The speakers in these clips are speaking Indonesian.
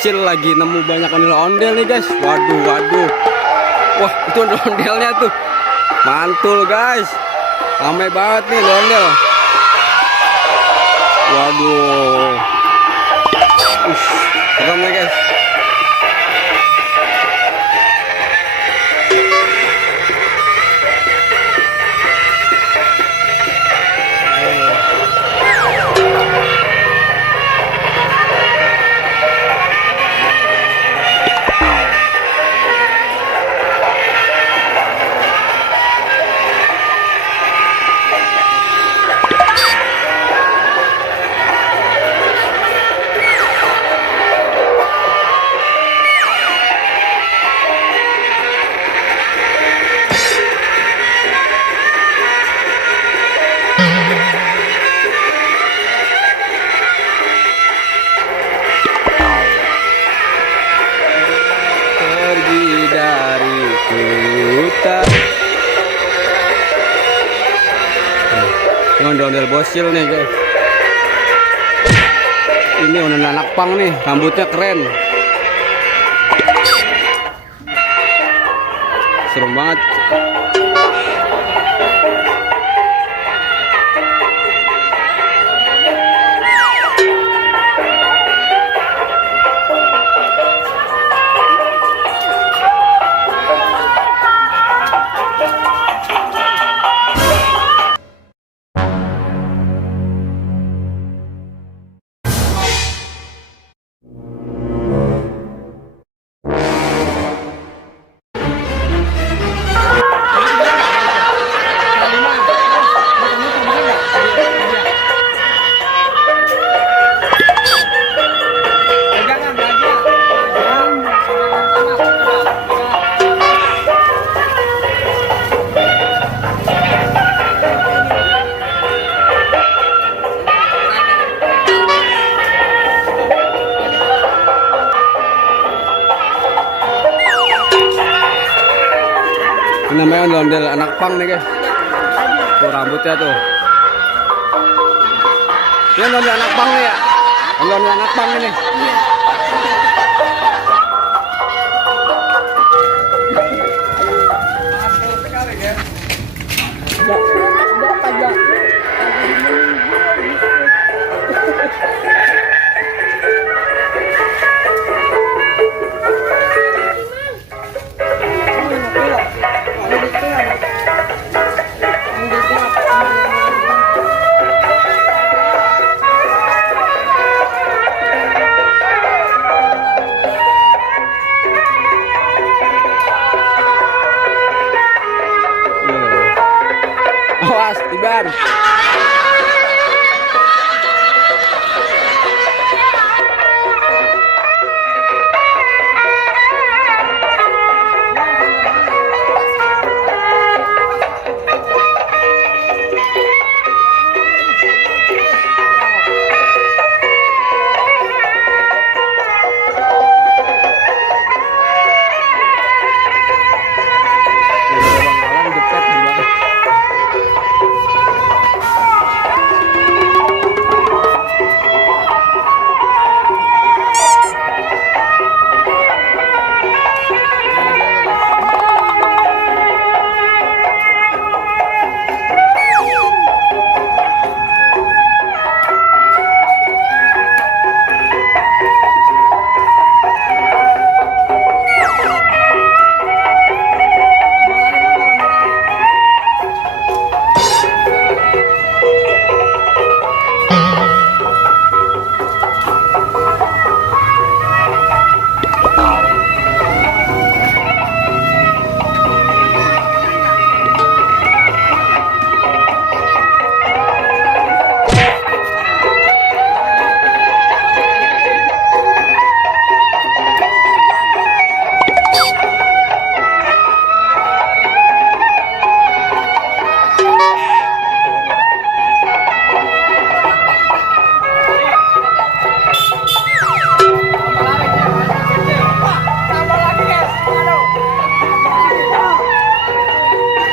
Bocil lagi nemu banyak ondel nih guys. Waduh, waduh. Wah, itu ondelnya tuh. Mantul guys. Ramai banget nih ondel. Waduh. Serem nih guys. Ondel Bocil nih guys. Ini ondel anak pang nih, rambutnya keren. Serem banget. Ini namanya ondel anak pang nih guys. Tuh rambutnya tuh. Ini ondel anak pang nih ya. Ondel anak pang ini. Awas, Tiban.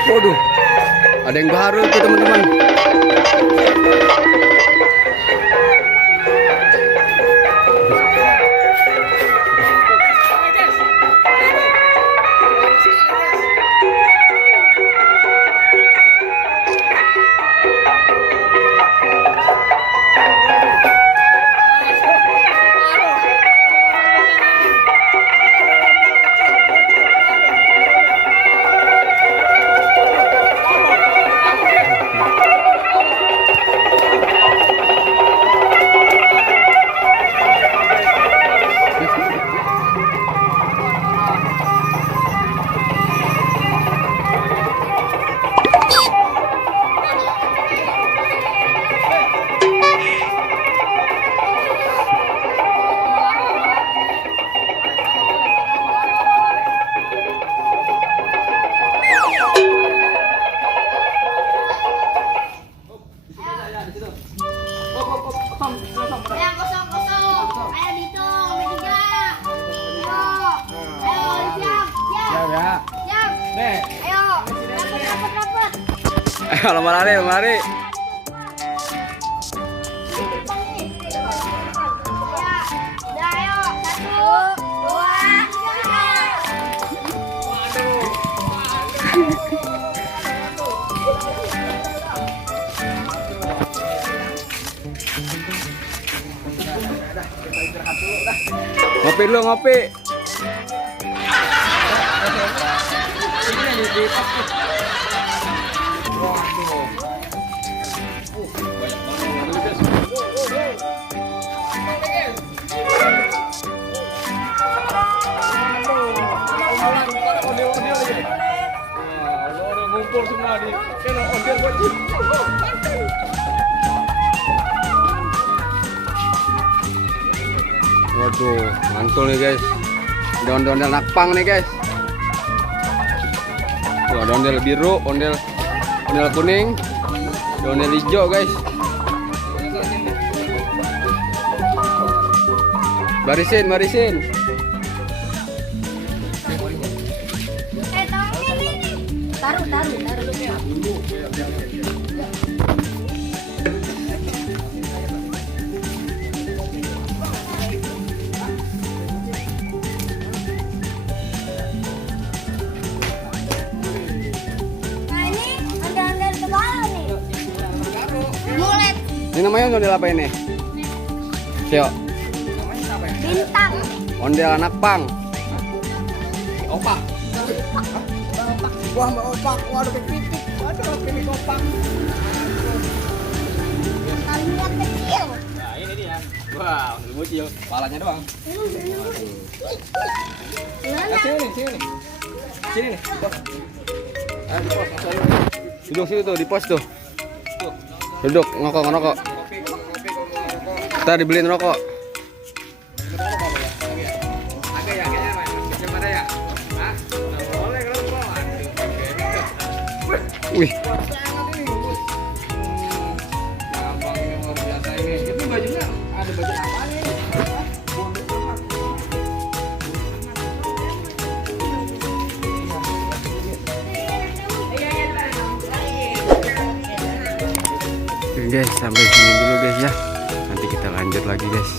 Waduh, ada yang baru tuh teman-teman. Lomba lari, lomba lari. Ngopi dulu, ngopi. Ngumpul semua di ondel wajib. Waduh, mantul nih guys. Ondel nakpang nih guys. Tuh, ada ondel biru, ondel kuning, ada ondel hijau guys. Barisin. Taruh. Nah ini ondel-ondel kepala nih. Mulet. Ini namanya ondel apa ini? Sio. Bintang. Ondel anak pang. Opak. Wah, mau opak. Waduh, pipitik. Waduh, pipitik opak. Kalian kecil. Nah, ini dia. Wah, ondel bocil. Kepalanya doang. Sini nih. Sini nih. Tuh. Ayo di pos, masuk dulu. Duduk situ tuh, di pos tuh. Duduk, ngerokok. Kita dibeliin rokok. Agak ya, kayaknya macam mana ya? Hah? Boleh kalau mau. Wih, Gampang ini luar biasa ini. Itu bajunya ada baju apa nih? oke guys, sampai sini dulu guys ya. Nanti kita lanjut lagi guys.